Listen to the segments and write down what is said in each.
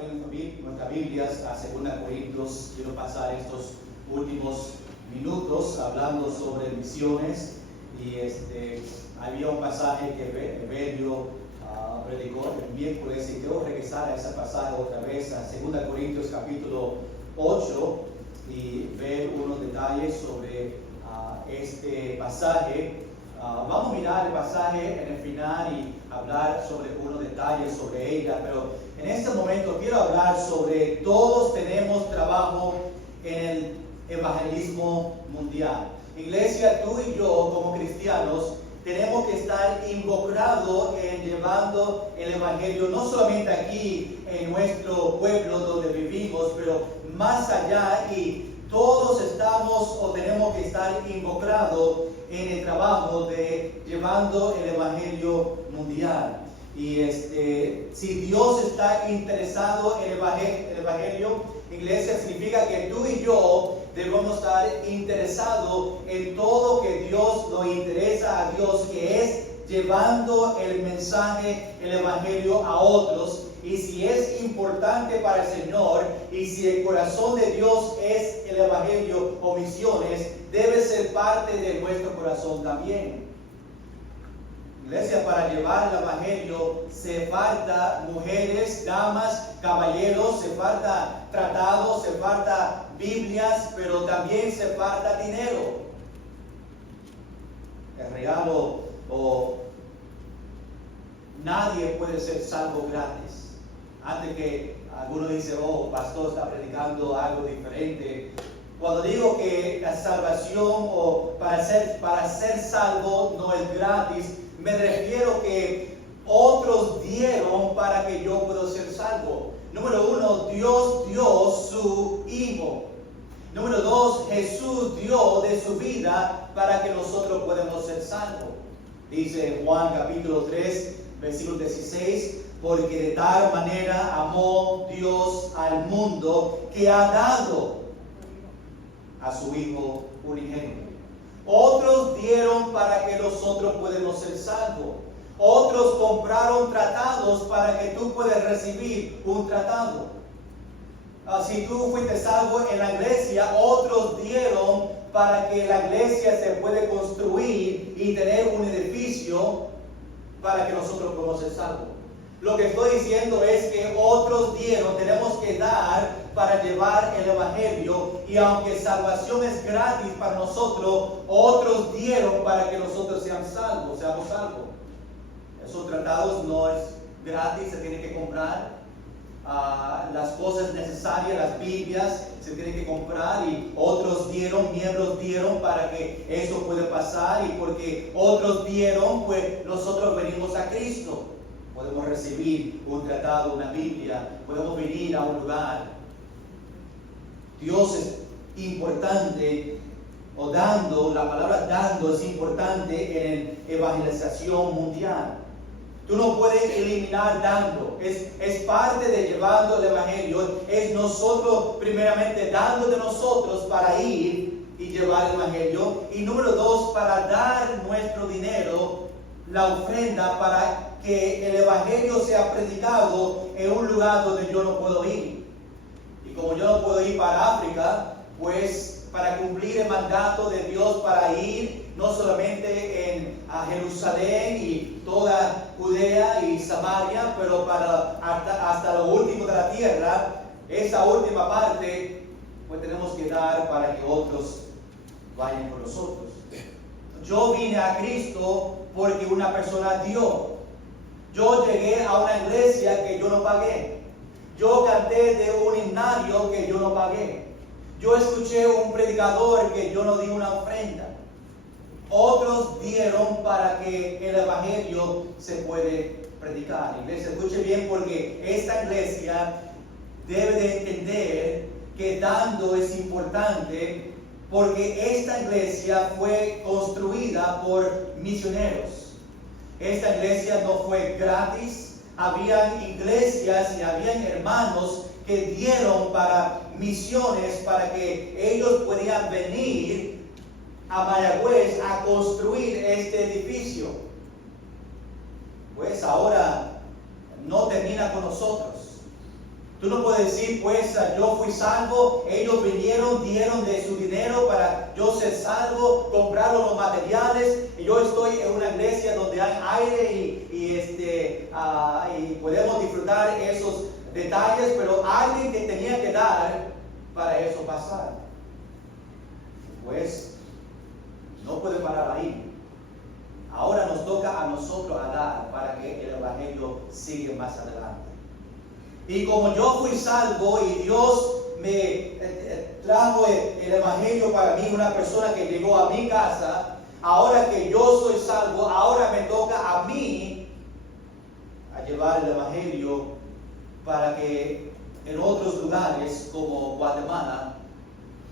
abriendo nuestras Biblias a 2 Corintios. Quiero pasar estos últimos minutos hablando sobre misiones. Y había un pasaje que Evelio predicó el miércoles y quiero regresar a ese pasaje otra vez, a 2 Corintios capítulo 8, y ver unos detalles sobre este pasaje. Vamos a mirar el pasaje en el final y hablar sobre unos detalles sobre ella, pero en este momento quiero hablar sobre todos tenemos trabajo en el evangelismo mundial. Iglesia, tú y yo como cristianos tenemos que estar involucrados en llevando el evangelio, no solamente aquí en nuestro pueblo donde vivimos, pero más allá, y todos estamos o tenemos que estar involucrados en el trabajo de llevando el evangelio mundial. Y si Dios está interesado en el evangelio, iglesia, significa que tú y yo debemos estar interesados en todo que Dios nos interesa a Dios, que es llevando el mensaje, el evangelio a otros. Y si es importante para el Señor, y si el corazón de Dios es el evangelio o misiones, debe ser parte de nuestro corazón también. Iglesia, para llevar el evangelio se falta mujeres, damas, caballeros, se falta tratados, se falta Biblias, pero también se falta dinero. El regalo nadie puede ser salvo gratis. Antes que alguno dice, oh, pastor está predicando algo diferente. Cuando digo que la salvación o para ser salvo no es gratis, me refiero que otros dieron para que yo pueda ser salvo. Número uno, Dios dio su Hijo. Número dos, Jesús dio de su vida para que nosotros podamos ser salvos. Dice Juan capítulo 3, versículo 16, porque de tal manera amó Dios al mundo que ha dado a su Hijo unigénito. Otros dieron para que nosotros podamos ser salvos. Otros compraron tratados para que tú puedas recibir un tratado. Si tú fuiste salvo en la iglesia, otros dieron para que la iglesia se pueda construir y tener un edificio para que nosotros podamos ser salvos. Lo que estoy diciendo es que otros dieron, tenemos que dar para llevar el evangelio, y aunque salvación es gratis para nosotros, otros dieron para que nosotros seamos salvos. Esos tratados no es gratis, se tiene que comprar. Las cosas necesarias, las Biblias, se tienen que comprar, y otros dieron, miembros dieron para que eso pueda pasar, y porque otros dieron, pues nosotros venimos a Cristo. Podemos recibir un tratado, una Biblia, podemos venir a un lugar. Dios es importante, o dando, la palabra dando es importante en evangelización mundial. Tú no puedes eliminar dando, es parte de llevando el evangelio, es nosotros primeramente dando de nosotros para ir y llevar el evangelio, y número dos, para dar nuestro dinero, la ofrenda, para que el evangelio sea predicado en un lugar donde yo no puedo ir. Y como yo no puedo ir para África, pues para cumplir el mandato de Dios para ir no solamente a Jerusalén y toda Judea y Samaria, pero hasta lo último de la tierra, esa última parte, pues tenemos que dar para que otros vayan con nosotros. Yo vine a Cristo porque una persona dio. Yo llegué a una iglesia que yo no pagué. Yo canté de un himnario que yo no pagué. Yo escuché un predicador que yo no di una ofrenda. Otros dieron para que el evangelio se puede predicar. Iglesia, escuche bien, porque esta iglesia debe de entender que dando es importante, porque esta iglesia fue construida por misioneros. Esta iglesia no fue gratis. Habían iglesias y habían hermanos que dieron para misiones, para que ellos pudieran venir a Mayagüez a construir este edificio. Pues ahora no termina con nosotros. Tú no puedes decir, pues yo fui salvo, ellos vinieron, dieron de su dinero para yo ser salvo, compraron los materiales, y yo estoy en una iglesia donde hay aire y podemos disfrutar esos detalles, pero alguien que tenía que dar para eso pasar. Pues no puede parar ahí. Ahora nos toca a nosotros a dar para que el evangelio siga más adelante. Y como yo fui salvo y Dios me trajo el evangelio para mí, una persona que llegó a mi casa, ahora que yo soy salvo, ahora me toca a mí a llevar el evangelio para que en otros lugares como Guatemala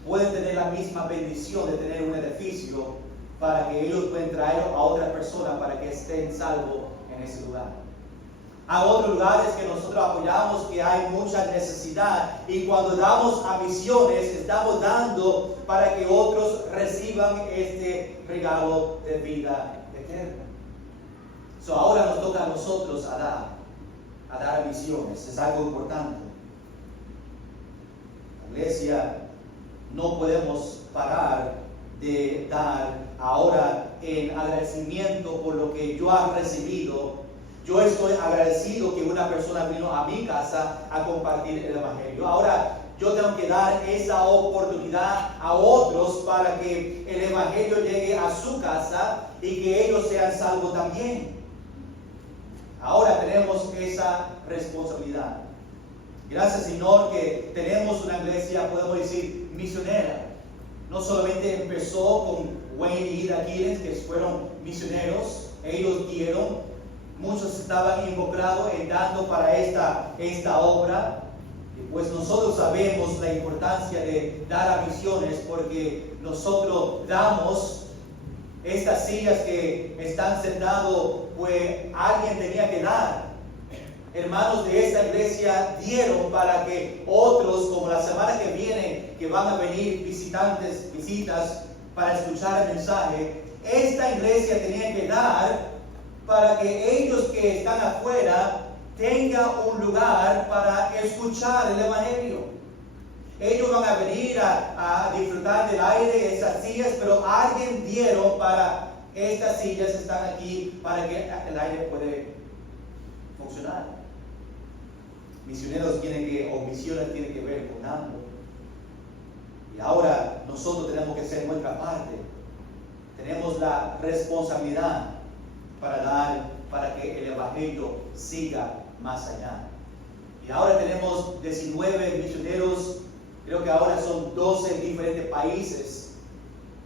pueden tener la misma bendición de tener un edificio para que ellos puedan traer a otras personas para que estén salvos en ese lugar. Hay otros lugares que nosotros apoyamos que hay mucha necesidad, y cuando damos a misiones estamos dando para que otros reciban este regalo de vida eterna. Ahora nos toca a nosotros a dar a misiones. Es algo importante. La iglesia no podemos parar de dar ahora en agradecimiento por lo que yo he recibido. Yo estoy agradecido que una persona vino a mi casa a compartir el evangelio. Ahora yo tengo que dar esa oportunidad a otros para que el evangelio llegue a su casa y que ellos sean salvos también. Ahora tenemos esa responsabilidad. Gracias, Señor, que tenemos una iglesia, podemos decir, misionera. No solamente empezó con Wayne y Ida Quiles, que fueron misioneros, ellos dieron. Muchos estaban involucrados en dando para esta obra. Y pues nosotros sabemos la importancia de dar a misiones, porque nosotros damos estas sillas que están sentados, pues alguien tenía que dar. Hermanos de esta iglesia dieron para que otros, como la semana que viene, que van a venir visitas para escuchar el mensaje, esta iglesia tenía que dar para que ellos que están afuera tengan un lugar para escuchar el evangelio. Ellos van a venir a disfrutar del aire de esas sillas, pero alguien dieron para estas sillas, están aquí para que el aire puede funcionar. Misiones tienen que ver con algo. Y ahora nosotros tenemos que hacer nuestra parte. Tenemos la responsabilidad para dar, para que el evangelio siga más allá. Y ahora tenemos 19 misioneros, creo que ahora son 12 en diferentes países,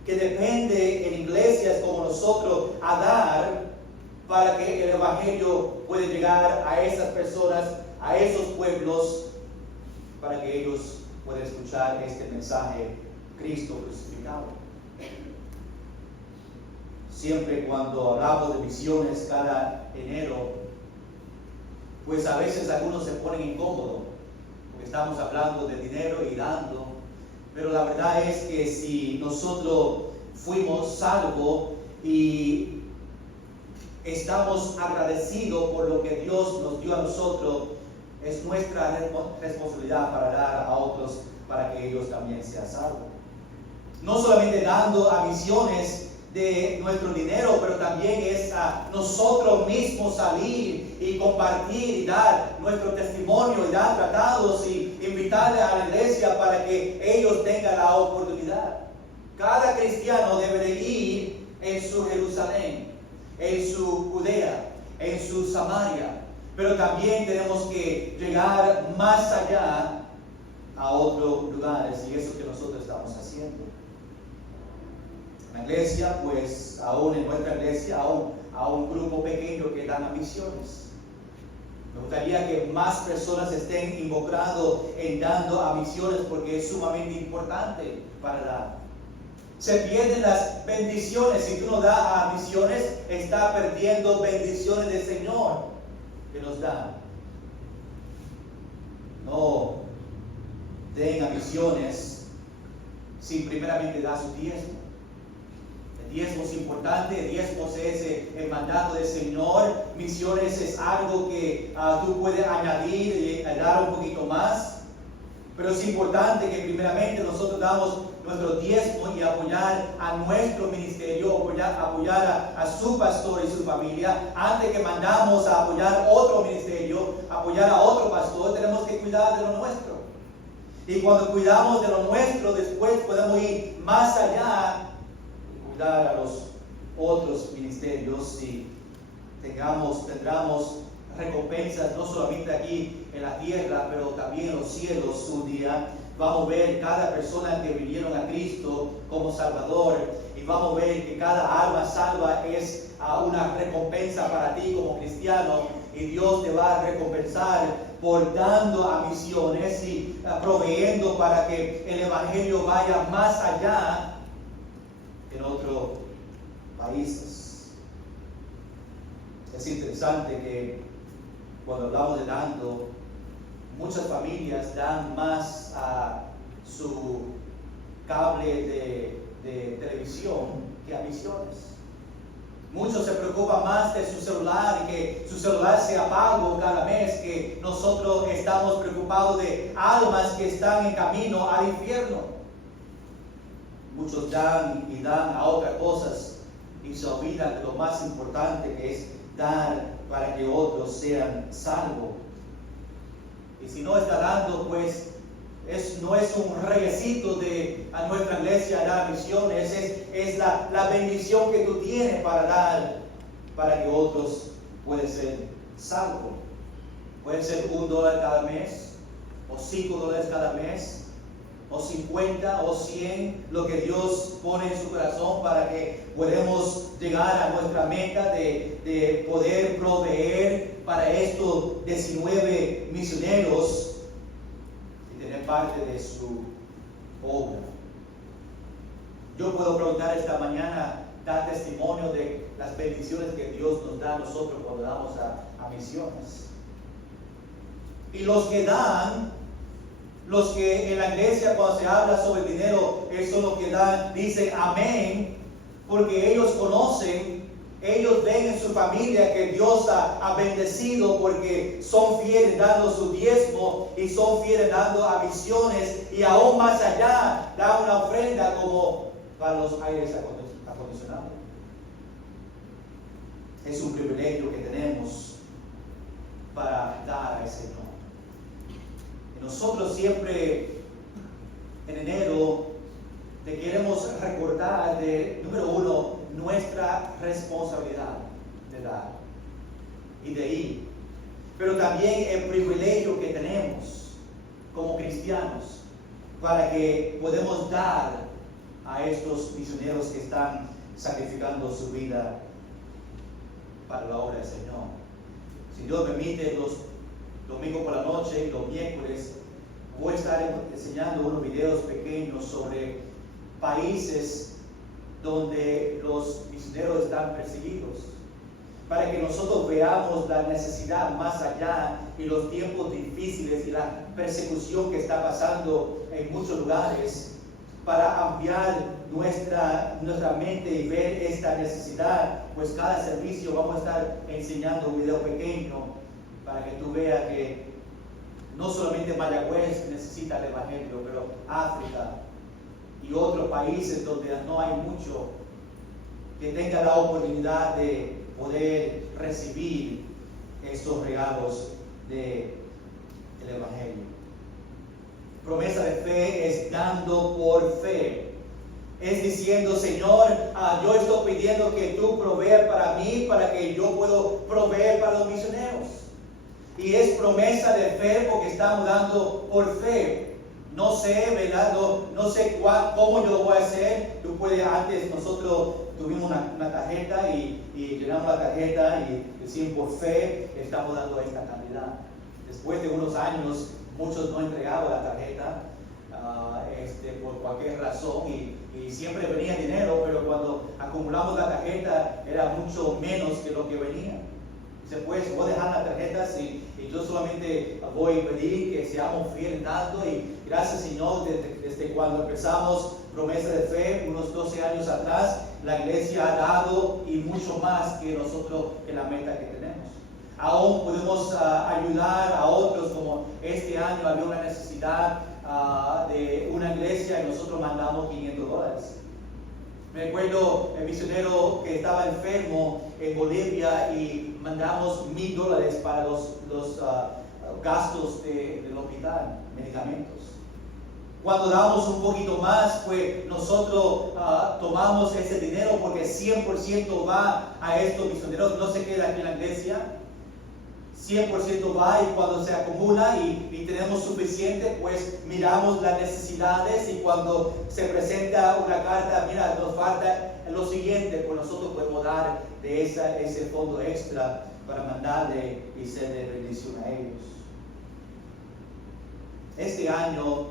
que depende en iglesias como nosotros a dar para que el evangelio pueda llegar a esas personas, a esos pueblos, para que ellos puedan escuchar este mensaje, Cristo crucificado. Siempre cuando hablamos de misiones cada enero, pues a veces algunos se ponen incómodos, porque estamos hablando de dinero y dando, pero la verdad es que si nosotros fuimos salvos y estamos agradecidos por lo que Dios nos dio a nosotros, es nuestra responsabilidad para dar a otros para que ellos también sean salvos. No solamente dando a misiones de nuestro dinero, pero también es a nosotros mismos salir y compartir y dar nuestro testimonio y dar tratados y invitarle a la iglesia para que ellos tengan la oportunidad. Cada cristiano debe de ir en su Jerusalén, en su Judea, en su Samaria, pero también tenemos que llegar más allá a otros lugares, y eso es lo que nosotros estamos haciendo. La iglesia, pues aún en nuestra iglesia, a un grupo pequeño que dan a misiones. Me gustaría que más personas estén involucrados en dando a misiones, porque es sumamente importante para dar. Se pierden las bendiciones. Si tú no das a misiones, está perdiendo bendiciones del Señor que nos da. No den a misiones sin primeramente dar su diezmo. El diezmo es importante, diezmos es el mandato del Señor, misiones es algo que tú puedes añadir y dar un poquito más. Pero es importante que primeramente nosotros damos nuestro diezmo y apoyar a nuestro ministerio, apoyar a su pastor y su familia. Antes que mandamos a apoyar otro ministerio, apoyar a otro pastor, tenemos que cuidar de lo nuestro. Y cuando cuidamos de lo nuestro, después podemos ir más allá y cuidar a los otros ministerios y tendremos recompensas no solamente aquí en la tierra, pero también en los cielos un día. Vamos a ver cada persona que vinieron a Cristo como Salvador y vamos a ver que cada alma salva es una recompensa para ti como cristiano, y Dios te va a recompensar por dando a misiones y proveyendo para que el Evangelio vaya más allá en otros países. Es interesante que cuando hablamos de dando, muchas familias dan más a su cable de televisión que a misiones. Muchos se preocupan más de su celular y que su celular sea pago cada mes, que nosotros estamos preocupados de almas que están en camino al infierno. Muchos dan y dan a otras cosas y se olvidan de lo más importante, que es dar para que otros sean salvos. Y si no está dando, pues no es un requisito a nuestra iglesia dar misiones, es la bendición que tú tienes para dar para que otros puedan ser salvos. Puede ser $1 cada mes, o $5 cada mes, o 50 o 100, lo que Dios pone en su corazón para que podamos llegar a nuestra meta de poder proveer para estos 19 misioneros y tener parte de su obra. Yo puedo preguntar esta mañana, dar testimonio de las bendiciones que Dios nos da a nosotros cuando damos a misiones. Y los que dan, los que en la iglesia cuando se habla sobre el dinero, eso es lo que dan, dicen amén, porque ellos conocen, ellos ven en su familia que Dios ha bendecido, porque son fieles dando su diezmo y son fieles dando a misiones, y aún más allá dan una ofrenda como para los aires acondicionados. Es un privilegio que tenemos para dar al Señor. Nosotros siempre en enero te queremos recordar de, número uno, nuestra responsabilidad de dar y de ir, pero también el privilegio que tenemos como cristianos para que podamos dar a estos misioneros que están sacrificando su vida para la obra del Señor. Si Dios permite, los domingos por la noche y los miércoles voy a estar enseñando unos videos pequeños sobre países donde los misioneros están perseguidos, para que nosotros veamos la necesidad más allá y los tiempos difíciles y la persecución que está pasando en muchos lugares, para ampliar nuestra mente y ver esta necesidad. Pues cada servicio vamos a estar enseñando un video pequeño para que tú veas que no solamente Mayagüez necesita el Evangelio, pero África y otros países donde no hay mucho, que tenga la oportunidad de poder recibir estos regalos del Evangelio. Promesa de fe es dando por fe. Es diciendo, Señor, yo estoy pidiendo que tú proveas para mí, para que yo pueda proveer para los misioneros. Y es promesa de fe porque estamos dando por fe. No sé, ¿verdad? No sé cómo yo lo voy a hacer. Tú puedes, antes nosotros tuvimos una tarjeta y llenamos la tarjeta y decimos por fe estamos dando esta cantidad. Después de unos años, muchos no entregaban la tarjeta por cualquier razón y siempre venía dinero, pero cuando acumulamos la tarjeta era mucho menos que lo que venía. Pues voy a dejar las tarjetas y yo solamente voy a pedir que seamos fieles dando, y gracias Señor, desde cuando empezamos Promesa de Fe, unos 12 años atrás, la iglesia ha dado y mucho más que nosotros, que la meta que tenemos. Aún podemos ayudar a otros, como este año había una necesidad de una iglesia y nosotros mandamos $500. Me recuerdo el misionero que estaba enfermo en Bolivia y mandamos $1,000 para los gastos del hospital, medicamentos. Cuando damos un poquito más, pues nosotros tomamos ese dinero porque 100% va a estos misioneros, no se queda aquí en la iglesia. 100% va, y cuando se acumula y tenemos suficiente, pues miramos las necesidades, y cuando se presenta una carta, mira, nos falta lo siguiente, pues nosotros podemos dar de ese fondo extra para mandarle y ser de bendición a ellos. Este año,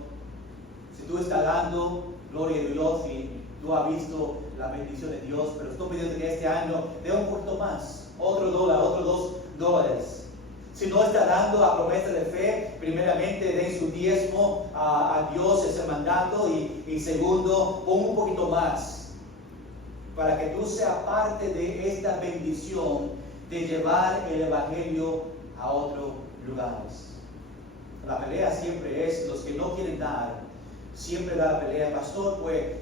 si tú estás dando, gloria a Dios, y tú has visto la bendición de Dios, pero estoy pidiendo que este año dé un poquito más, otro $1, otros $2. Si no está dando a promesa de fe, primeramente den su diezmo a Dios, ese mandato, y segundo, pon un poquito más, para que tú seas parte de esta bendición de llevar el evangelio a otros lugares. La pelea siempre es, los que no quieren dar, siempre da la pelea, pastor, pues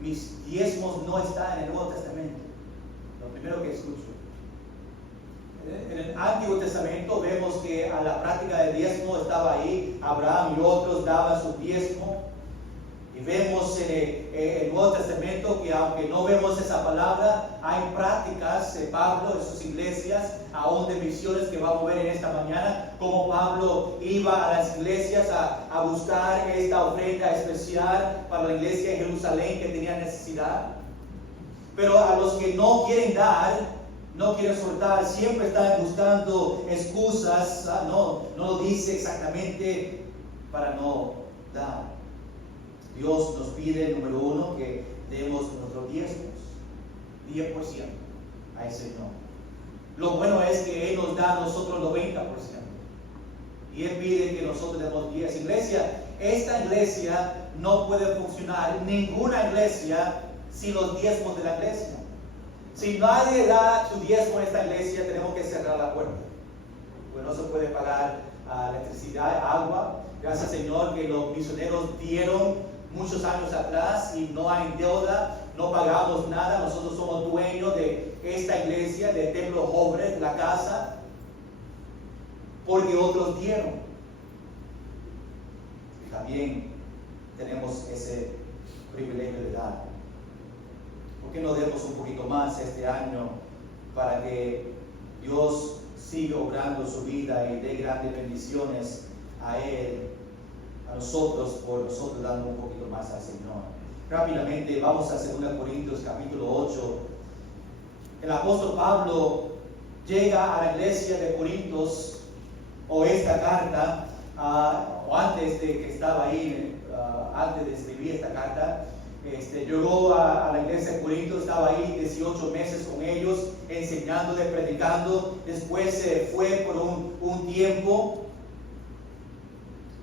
mis diezmos no están en el Nuevo Testamento. Lo primero que escucho. En el Antiguo Testamento vemos que a la práctica del diezmo estaba ahí, Abraham y otros daban su diezmo. Y vemos en el Nuevo Testamento que, aunque no vemos esa palabra, hay prácticas de Pablo en sus iglesias, aún de misiones, que vamos a ver en esta mañana, como Pablo iba a las iglesias a buscar esta ofrenda especial para la iglesia de Jerusalén que tenía necesidad. Pero a los que no quieren dar, no quieren soltar, siempre están buscando excusas, no lo dice exactamente, para no dar. Dios nos pide, número uno, que demos nuestros diezmos, 10% al Señor. Lo bueno es que Él nos da a nosotros el 90%. Y Él pide que nosotros demos 10%. Iglesia, esta iglesia no puede funcionar, ninguna iglesia, sin los diezmos de la iglesia. Si nadie da su diezmo en esta iglesia, tenemos que cerrar la puerta. Pues no se puede pagar electricidad, agua. Gracias, Señor, que los misioneros dieron muchos años atrás y no hay deuda, no pagamos nada. Nosotros somos dueños de esta iglesia, del templo Jóvenes, la casa, porque otros dieron. Y también tenemos ese privilegio de dar. ¿Por qué no demos un poquito más este año para que Dios siga obrando su vida y dé grandes bendiciones a Él, a nosotros, por nosotros dando un poquito más al Señor? Rápidamente vamos a 2 Corintios capítulo 8. El apóstol Pablo llega a la iglesia de Corintios, o esta carta, o antes de que estaba ahí, antes de escribir esta carta, llegó a la iglesia de Corinto, estaba ahí 18 meses con ellos, enseñándole, predicando. Después se fue por un tiempo.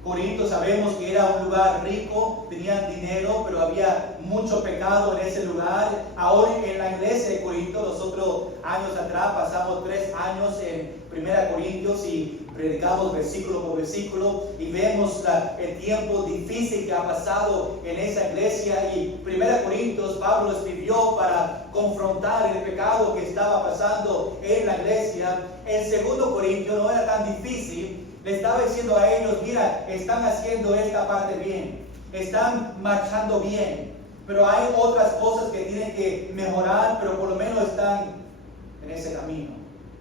Corinto sabemos que era un lugar rico, tenían dinero, pero había mucho pecado en ese lugar. Ahora en la iglesia de Corinto, nosotros años atrás pasamos 3 años en 1 Corintios y predicamos versículo por versículo, y vemos el tiempo difícil que ha pasado en esa iglesia. Y 1 Corintios, Pablo escribió para confrontar el pecado que estaba pasando en la iglesia. En 2 Corintios no era tan difícil. Le estaba diciendo a ellos, mira, están haciendo esta parte bien, están marchando bien, pero hay otras cosas que tienen que mejorar, pero por lo menos están en ese camino.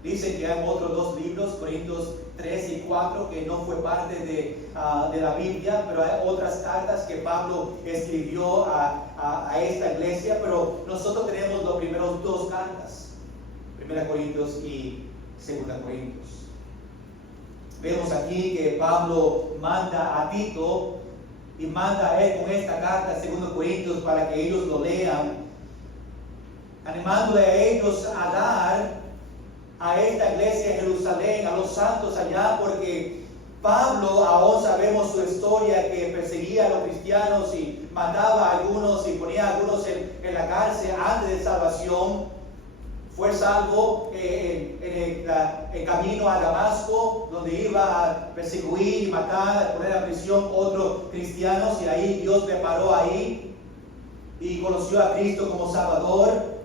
Dice que hay otros 2 libros, Corintios 3 y 4, que no fue parte de la Biblia, pero hay otras cartas que Pablo escribió a esta iglesia, pero nosotros tenemos los primeros 2 cartas, 1 Corintios y 2 Corintios. Vemos aquí que Pablo manda a Tito y manda a él con esta carta a 2 Corintios para que ellos lo lean, animándole a ellos a dar a esta iglesia de Jerusalén, a los santos allá, porque Pablo, aún sabemos su historia, que perseguía a los cristianos y mataba a algunos y ponía a algunos en la cárcel antes de salvación. Fue salvo en el camino a Damasco, donde iba a perseguir y matar, a poner a prisión otros cristianos, y ahí Dios le paró ahí y conoció a Cristo como Salvador.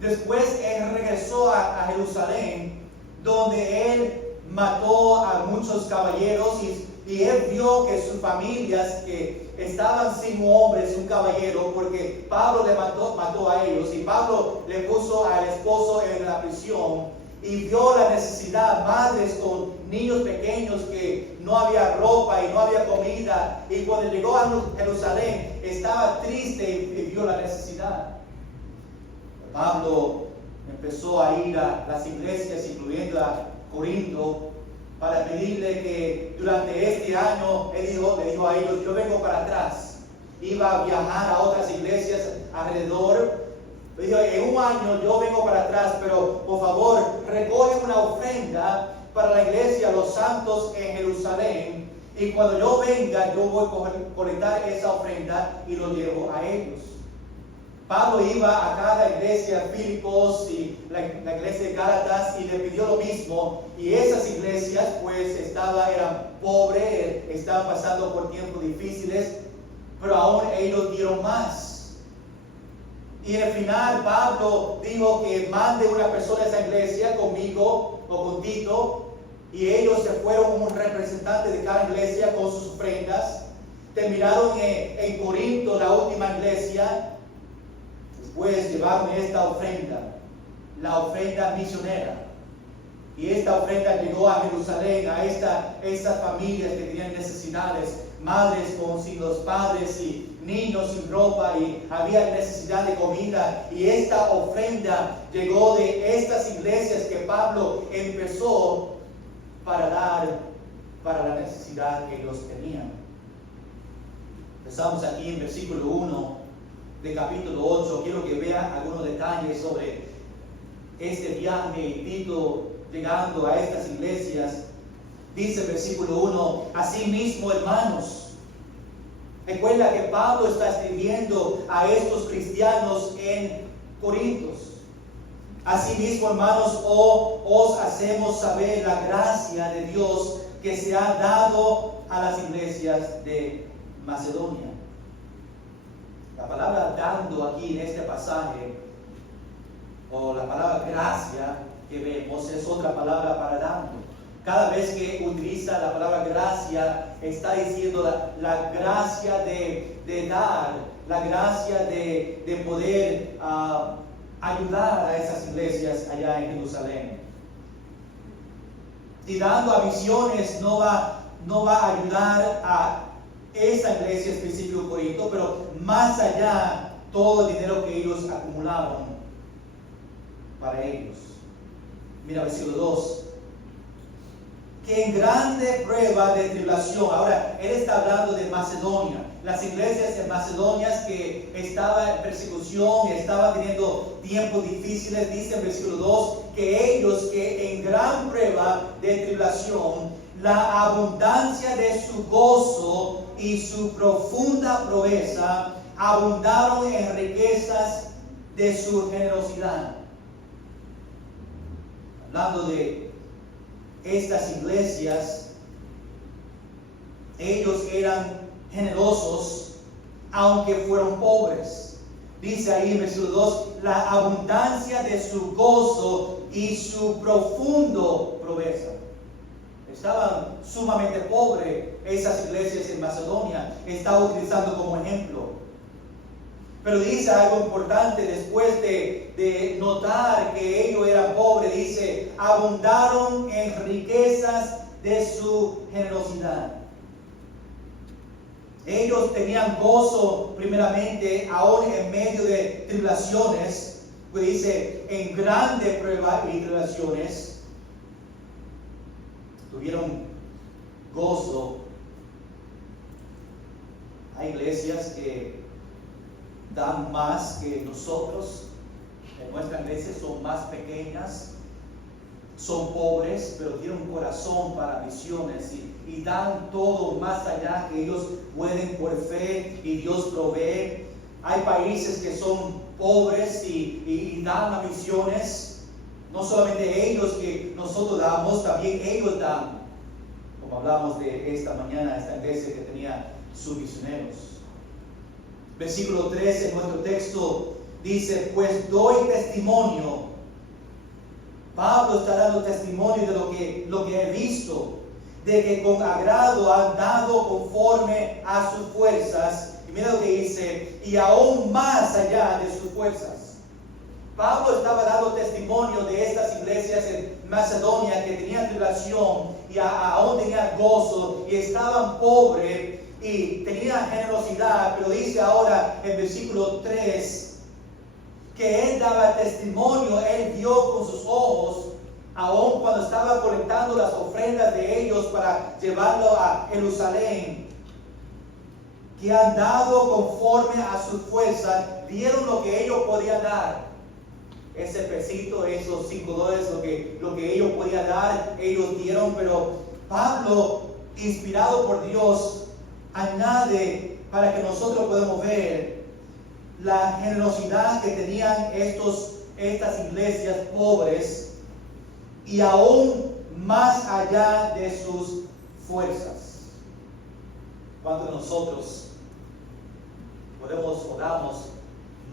Después él regresó a Jerusalén, donde él mató a muchos caballeros y él vio que sus familias que estaban sin hombres, un caballero, porque Pablo le mató a ellos y Pablo le puso al esposo en la prisión, y vio la necesidad, madres con niños pequeños que no había ropa y no había comida, y cuando llegó a Jerusalén estaba triste y vio la necesidad. Pablo empezó a ir a las iglesias, incluyendo a Corinto, para pedirle que durante este año, le dijo a ellos, yo vengo para atrás. Iba a viajar a otras iglesias alrededor. Le dijo, en un año yo vengo para atrás, pero por favor, recoge una ofrenda para la iglesia, los santos en Jerusalén, y cuando yo venga, yo voy a colectar esa ofrenda y lo llevo a ellos. Pablo iba a cada iglesia, Filipos y la iglesia de Gálatas, y le pidió lo mismo, y esas iglesias pues eran pobres, estaban pasando por tiempos difíciles, pero aún ellos dieron más. Y al final Pablo dijo que mande una persona a esa iglesia conmigo o con Tito, y ellos se fueron como un representante de cada iglesia con sus ofrendas. Terminaron en Corinto, la última iglesia. Después llevaron esta ofrenda, la ofrenda misionera. Y esta ofrenda llegó a Jerusalén, a estas familias que tenían necesidades, madres sin los padres y niños sin ropa, y había necesidad de comida. Y esta ofrenda llegó de estas iglesias que Pablo empezó para dar para la necesidad que ellos tenían. Empezamos aquí en versículo 1 de capítulo 8. Quiero que vean algunos detalles sobre este viaje y Tito llegando a estas iglesias. Dice el versículo 1, asimismo, hermanos, recuerda que Pablo está escribiendo a estos cristianos en Corintios. Asimismo, hermanos, os hacemos saber la gracia de Dios que se ha dado a las iglesias de Macedonia. La palabra dando aquí en este pasaje, o la palabra gracia que vemos, es otra palabra para dando. Cada vez que utiliza la palabra gracia, está diciendo la gracia de dar, la gracia de poder ayudar a esas iglesias allá en Jerusalén. Y dando a misiones no va a ayudar a esa iglesia específica de Corinto, pero más allá, todo el dinero que ellos acumularon para ellos. Mira, versículo 2. Que en grande prueba de tribulación. Ahora, él está hablando de Macedonia. Las iglesias en Macedonia que estaban en persecución, estaban teniendo tiempos difíciles. Dice en versículo 2 que ellos, que en gran prueba de tribulación, la abundancia de su gozo y su profunda proeza abundaron en riquezas de su generosidad. Hablando de estas iglesias, ellos eran generosos aunque fueron pobres. Dice ahí en versículo 2, la abundancia de su gozo y su profundo proeza. Estaban sumamente pobres esas iglesias en Macedonia. Estaba utilizando como ejemplo. Pero dice algo importante después de notar que ellos eran pobres. Dice, abundaron en riquezas de su generosidad. Ellos tenían gozo primeramente, aún en medio de tribulaciones. Pues dice, en grande prueba y tribulaciones. Tuvieron gozo. Hay iglesias que dan más que nosotros. En nuestra iglesia son más pequeñas. son pobres, pero tienen un corazón para misiones y dan todo más allá que ellos pueden por fe y Dios provee. Hay países que son pobres y dan a misiones. No solamente ellos que nosotros damos, también ellos dan. Como hablamos de esta mañana, esta iglesia que tenía sus misioneros. Versículo 13 en nuestro texto dice, pues doy testimonio. Pablo está dando testimonio de lo que he visto, de que con agrado han dado conforme a sus fuerzas. Y mira lo que dice, y aún más allá de sus fuerzas. Pablo estaba dando testimonio de estas iglesias en Macedonia que tenían tribulación y aún tenían gozo y estaban pobres y tenían generosidad, pero dice ahora en versículo 3 que él daba testimonio, él vio con sus ojos, aún cuando estaba colectando las ofrendas de ellos para llevarlo a Jerusalén, que han dado conforme a sus fuerzas, dieron lo que ellos podían dar. Ese pesito, esos $5, lo que ellos podían dar, ellos dieron, pero Pablo, inspirado por Dios, añade para que nosotros podamos ver la generosidad que tenían estas iglesias pobres y aún más allá de sus fuerzas. Cuando nosotros podemos o damos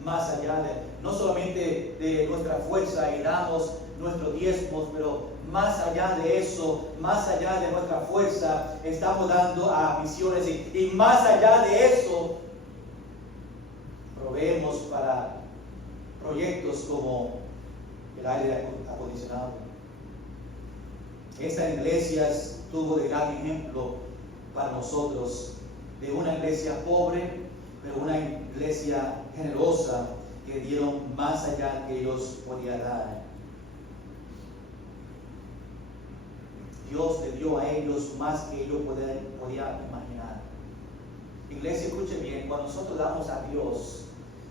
más allá no solamente de nuestra fuerza y damos nuestros diezmos, pero más allá de eso, más allá de nuestra fuerza, estamos dando a misiones y más allá de eso, proveemos para proyectos como el aire acondicionado. Esta iglesia tuvo de gran ejemplo para nosotros de una iglesia pobre, pero una iglesia generosa que dieron más allá que ellos podían dar. Dios le dio a ellos más que ellos podían imaginar. Iglesia, escuche bien, cuando nosotros damos a Dios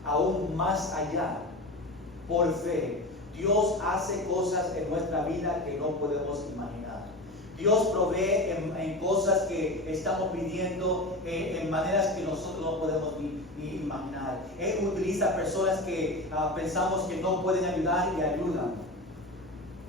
aún más allá, por fe, Dios hace cosas en nuestra vida que no podemos imaginar. Dios provee en cosas que estamos pidiendo en maneras que nosotros no podemos ni imaginar. Él utiliza personas que pensamos que no pueden ayudar y ayudan.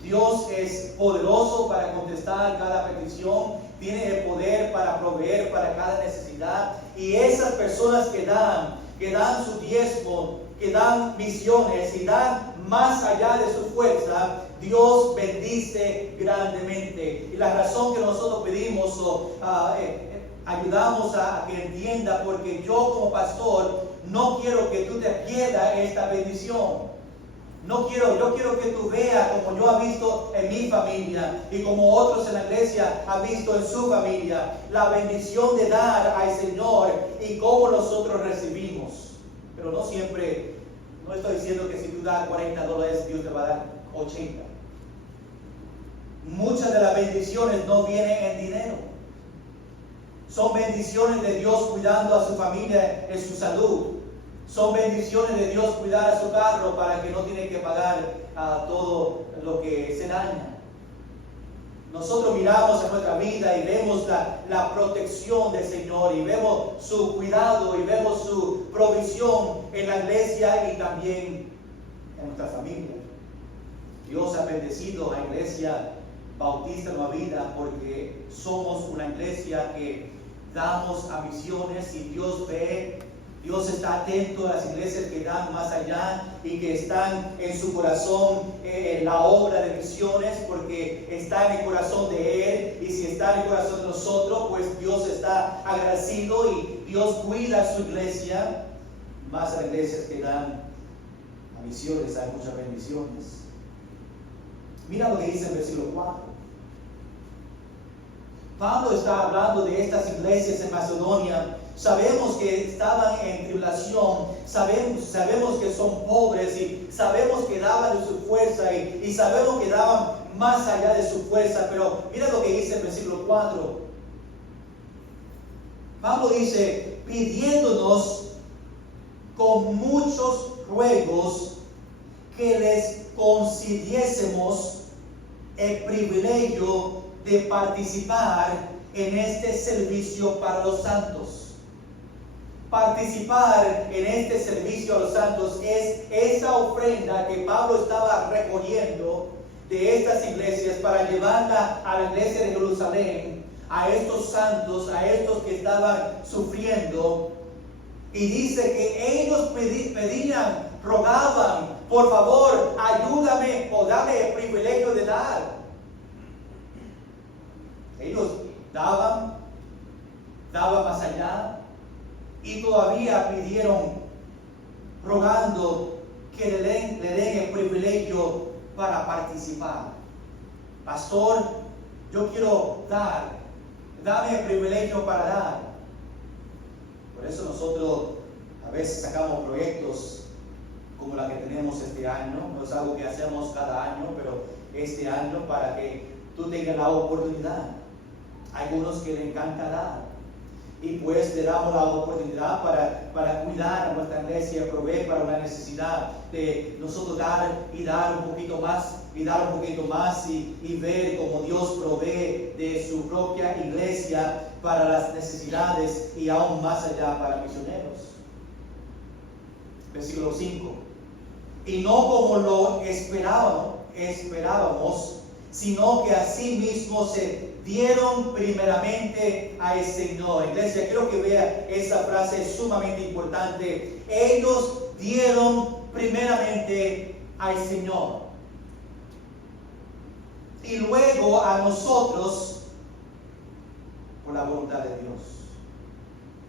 Dios es poderoso para contestar cada petición, tiene el poder para proveer para cada necesidad. Y esas personas que dan su diezmo, que dan misiones y dan más allá de su fuerza, Dios bendice grandemente. Y la razón que nosotros pedimos ayudamos a que entienda, porque yo como pastor no quiero que tú te pierdas esta bendición. Yo quiero que tú veas como yo he visto en mi familia y como otros en la iglesia han visto en su familia, la bendición de dar al Señor y cómo nosotros recibimos. Pero no siempre, no estoy diciendo que si tú das $40, Dios te va a dar 80. Muchas de las bendiciones no vienen en dinero. Son bendiciones de Dios cuidando a su familia en su salud. Son bendiciones de Dios cuidar a su carro para que no tiene que pagar todo lo que se daña. Nosotros miramos en nuestra vida y vemos la protección del Señor y vemos su cuidado y vemos su provisión en la iglesia y también en nuestra familia. Dios ha bendecido a la iglesia Bautista Nueva Vida porque somos una iglesia que damos a misiones y Dios ve. Dios está atento a las iglesias que dan más allá y que están en su corazón en la obra de misiones, porque está en el corazón de Él, y si está en el corazón de nosotros, pues Dios está agradecido y Dios cuida a su iglesia. Más a las iglesias que dan a misiones hay muchas bendiciones. Mira lo que dice el versículo 4. Pablo está hablando de estas iglesias en Macedonia. Sabemos que estaban en tribulación, sabemos que son pobres y sabemos que daban de su fuerza y sabemos que daban más allá de su fuerza. Pero mira lo que dice el versículo 4. Pablo dice, pidiéndonos con muchos ruegos que les concediésemos el privilegio de participar en este servicio para los santos. Participar en este servicio a los santos es esa ofrenda que Pablo estaba recogiendo de estas iglesias para llevarla a la iglesia de Jerusalén, a estos santos, a estos que estaban sufriendo. Y dice que ellos pedían, rogaban, por favor, ayúdame o dame el privilegio de dar. Ellos daban más allá y todavía pidieron, rogando que le den el privilegio para participar. Pastor, yo quiero dar, dame el privilegio para dar. Por eso nosotros a veces sacamos proyectos como la que tenemos este año. No es algo que hacemos cada año, pero este año para que tú tengas la oportunidad. Hay algunos que les encanta dar. Y pues le damos la oportunidad para cuidar a nuestra iglesia, proveer para una necesidad de nosotros dar un poquito más, y dar un poquito más y ver cómo Dios provee de su propia iglesia para las necesidades y aún más allá para misioneros. Versículo 5. Y no como lo esperábamos, sino que asimismo se dieron primeramente al Señor. Iglesia, quiero que vea esa frase sumamente importante. Ellos dieron primeramente al Señor. Y luego a nosotros por la voluntad de Dios.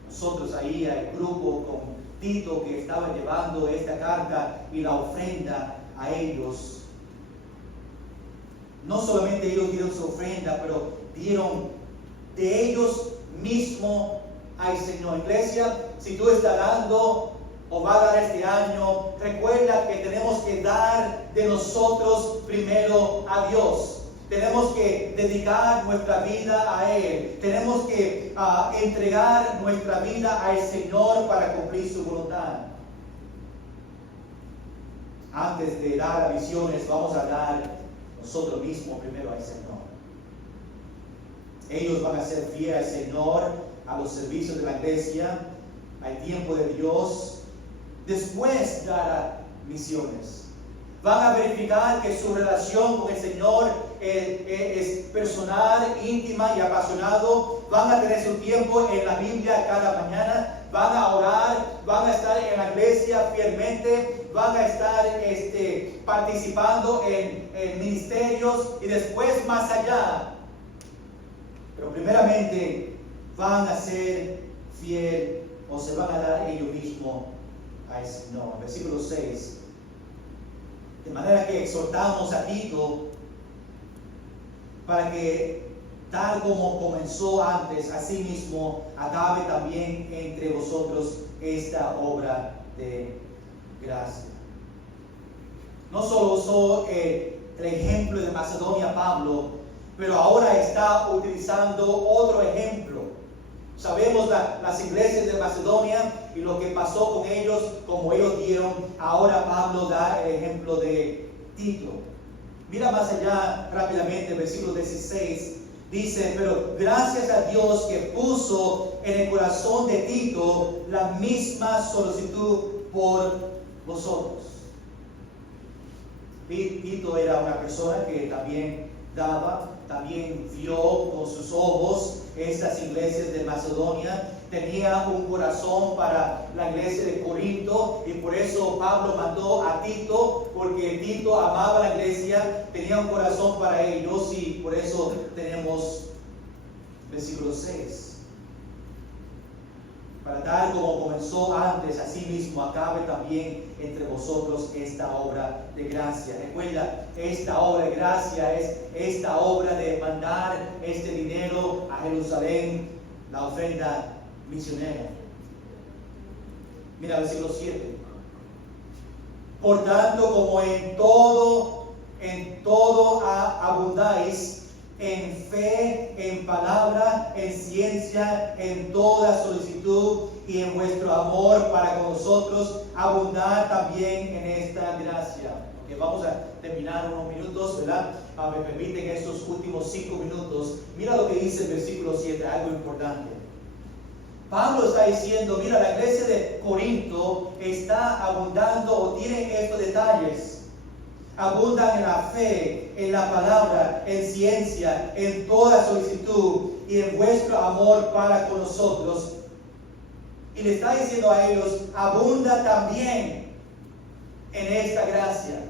Nosotros ahí, al grupo con Tito que estaba llevando esta carta y la ofrenda a ellos. No solamente ellos dieron su ofrenda, pero dieron de ellos mismos al Señor. Iglesia, si tú estás dando o va a dar este año, recuerda que tenemos que dar de nosotros primero a Dios. Tenemos que dedicar nuestra vida a Él. Tenemos que entregar nuestra vida al Señor para cumplir su voluntad. Antes de dar a misiones, vamos a dar nosotros mismos primero al Señor. Ellos van a ser fieles al Señor, a los servicios de la iglesia, al tiempo de Dios. Después dar misiones. Van a verificar que su relación con el Señor es personal, íntima y apasionado. Van a tener su tiempo en la Biblia cada mañana. Van a orar, van a estar en la iglesia fielmente, van a estar participando en ministerios y después más allá. Pero primeramente van a ser fiel o se van a dar ellos mismos al Señor. Versículo 6. De manera que exhortamos a Tito para que tal como comenzó antes, así mismo acabe también entre vosotros esta obra de gracia. No solo usó el ejemplo de Macedonia Pablo, pero ahora está utilizando otro ejemplo. Sabemos las iglesias de Macedonia y lo que pasó con ellos, como ellos dieron. Ahora Pablo da el ejemplo de Tito. Mira más allá rápidamente, versículo 16. Dice, pero gracias a Dios que puso en el corazón de Tito la misma solicitud por vosotros. Tito era una persona que también daba, también vio con sus ojos estas iglesias de Macedonia. Tenía un corazón para la iglesia de Corinto y por eso Pablo mandó a Tito, porque Tito amaba la iglesia, tenía un corazón para ellos y por eso tenemos versículo 6. Para tal como comenzó antes, así mismo acabe también entre vosotros esta obra de gracia. Recuerda, esta obra de gracia es esta obra de mandar este dinero a Jerusalén, la ofrenda misionera. Mira, versículo 7. Por tanto, como en todo abundáis, en fe, en palabra, en ciencia, en toda solicitud y en vuestro amor para con nosotros, abundar también en esta gracia. Que vamos a terminar unos minutos, ¿verdad? Me permiten estos últimos 5 minutos. Mira lo que dice el versículo 7, algo importante. Pablo está diciendo, mira, la iglesia de Corinto está abundando o tiene estos detalles. Abundan en la fe, en la palabra, en ciencia, en toda solicitud y en vuestro amor para con nosotros. Y le está diciendo a ellos, abunda también en esta gracia.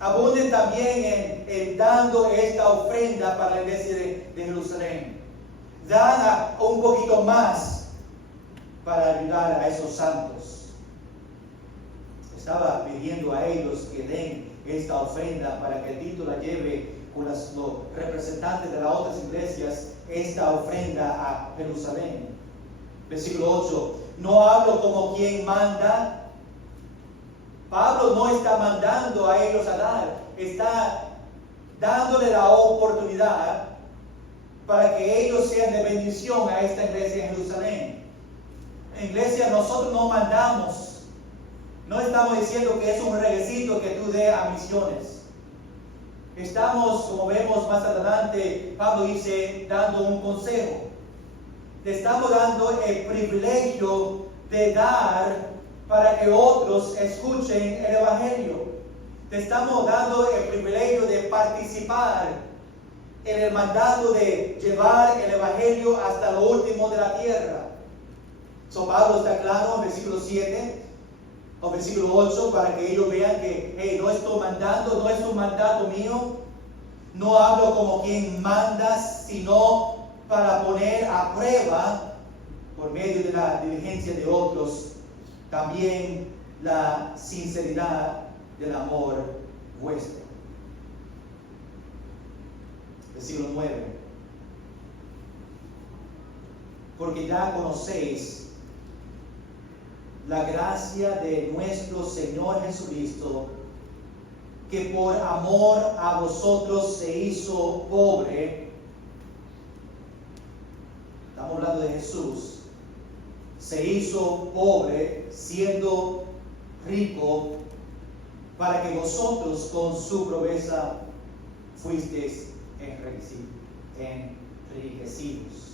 Abunden también en dando esta ofrenda para la iglesia de Jerusalén. Dan un poquito más para ayudar a esos santos. Estaba pidiendo a ellos que den esta ofrenda para que Tito la lleve con los representantes de las otras iglesias, esta ofrenda a Jerusalén. Versículo 8. No hablo como quien manda. Pablo no está mandando a ellos a dar, está dándole la oportunidad para que ellos sean de bendición a esta iglesia en Jerusalén. En iglesia nosotros no mandamos. No estamos diciendo que es un requisito que tú dé a misiones. Estamos, como vemos más adelante, Pablo dice, dando un consejo. Te estamos dando el privilegio de dar para que otros escuchen el Evangelio. Te estamos dando el privilegio de participar en el mandato de llevar el Evangelio hasta lo último de la tierra. Pablo está claro en versículo 7 o versículo 8 para que ellos vean que hey, no estoy mandando, no es un mandato mío. No hablo como quien manda, sino para poner a prueba por medio de la diligencia de otros también la sinceridad del amor vuestro. Versículo 9. Porque ya conocéis la gracia de nuestro Señor Jesucristo, que por amor a vosotros se hizo pobre. Estamos hablando de Jesús. Se hizo pobre siendo rico para que vosotros con su pobreza fuisteis enriquecidos.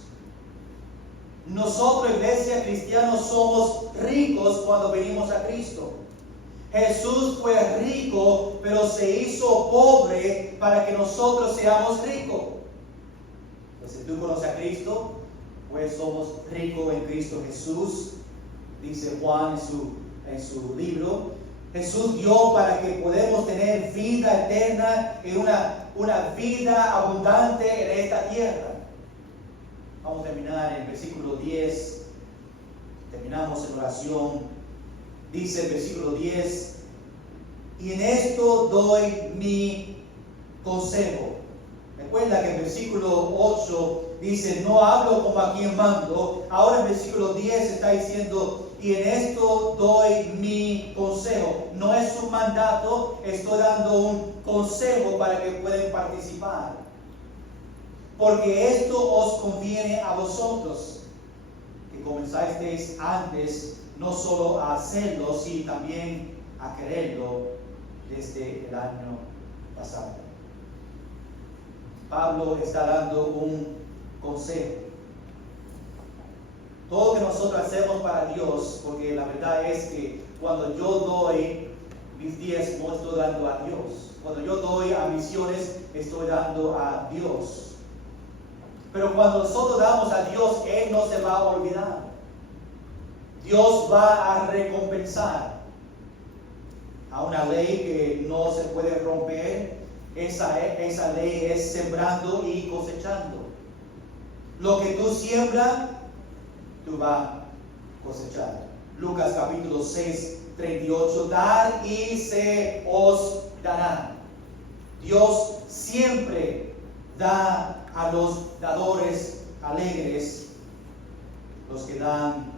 Nosotros, iglesia cristianos, somos ricos cuando venimos a Cristo. Jesús fue rico, pero se hizo pobre para que nosotros seamos ricos. Entonces, si tú conoces a Cristo, pues somos ricos en Cristo Jesús. Dice Juan en su libro. Jesús dio para que podamos tener vida eterna y una vida abundante en esta tierra. Vamos a terminar en el versículo 10. Terminamos en oración. Dice el versículo 10. Y en esto doy mi consejo. Recuerda que el versículo 8 dice, no hablo como a quien mando. Ahora el versículo 10 está diciendo, y en esto doy mi consejo. No es un mandato, estoy dando un consejo para que puedan participar. Porque esto os conviene a vosotros, que comenzasteis antes no solo a hacerlo, sino también a quererlo desde el año pasado. Pablo está dando un consejo. Todo lo que nosotros hacemos para Dios, porque la verdad es que cuando yo doy mis diezmos, estoy dando a Dios. Cuando yo doy a misiones, estoy dando a Dios. Pero cuando nosotros damos a Dios, Él no se va a olvidar. Dios va a recompensar. A una ley que no se puede romper, esa ley es sembrando y cosechando. Lo que tú siembras, tú vas a cosechar. Lucas capítulo 6, 38, dar y se os dará. Dios siempre da a los dadores alegres, los que dan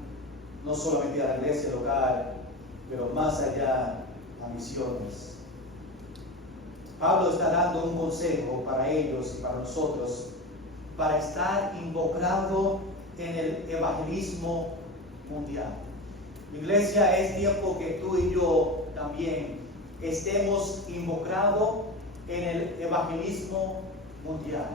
no solamente a la iglesia local, pero más allá a misiones. Pablo está dando un consejo para ellos y para nosotros, para estar involucrado en el evangelismo mundial. Iglesia, es tiempo que tú y yo también estemos involucrados en el evangelismo mundial.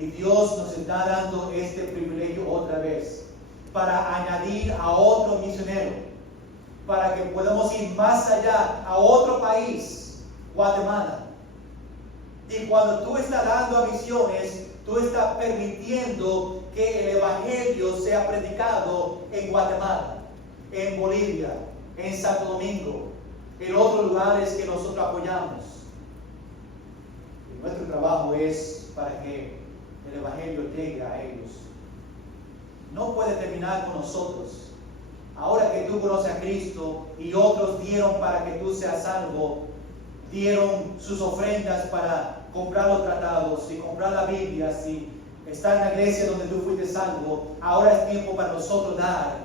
Y Dios nos está dando este privilegio otra vez para añadir a otro misionero, para que podamos ir más allá a otro país, Guatemala. Y cuando tú estás dando a misiones, tú estás permitiendo que el evangelio sea predicado en Guatemala, en Bolivia, en Santo Domingo, en otros lugares que nosotros apoyamos. Y nuestro trabajo es para que el evangelio llegue a ellos. No puede terminar con nosotros. Ahora que tú conoces a Cristo y otros dieron para que tú seas salvo, dieron sus ofrendas para comprar los tratados y comprar la Biblia, si está en la iglesia donde tú fuiste salvo, ahora es tiempo para nosotros dar,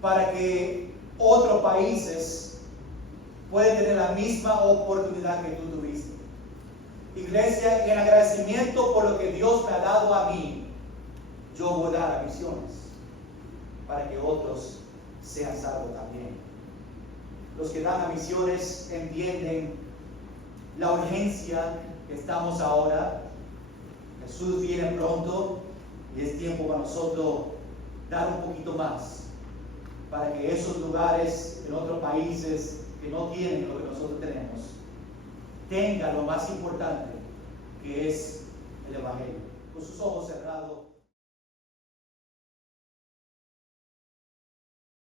para que otros países puedan tener la misma oportunidad que tú tuviste. Iglesia, en agradecimiento por lo que Dios me ha dado a mí, yo voy a dar a misiones, para que otros sean salvos también. Los que dan a misiones entienden la urgencia que estamos ahora. Jesús viene pronto y es tiempo para nosotros dar un poquito más, para que esos lugares en otros países que no tienen lo que nosotros tenemos, tengan lo más importante, que es el evangelio. Con sus ojos cerrados.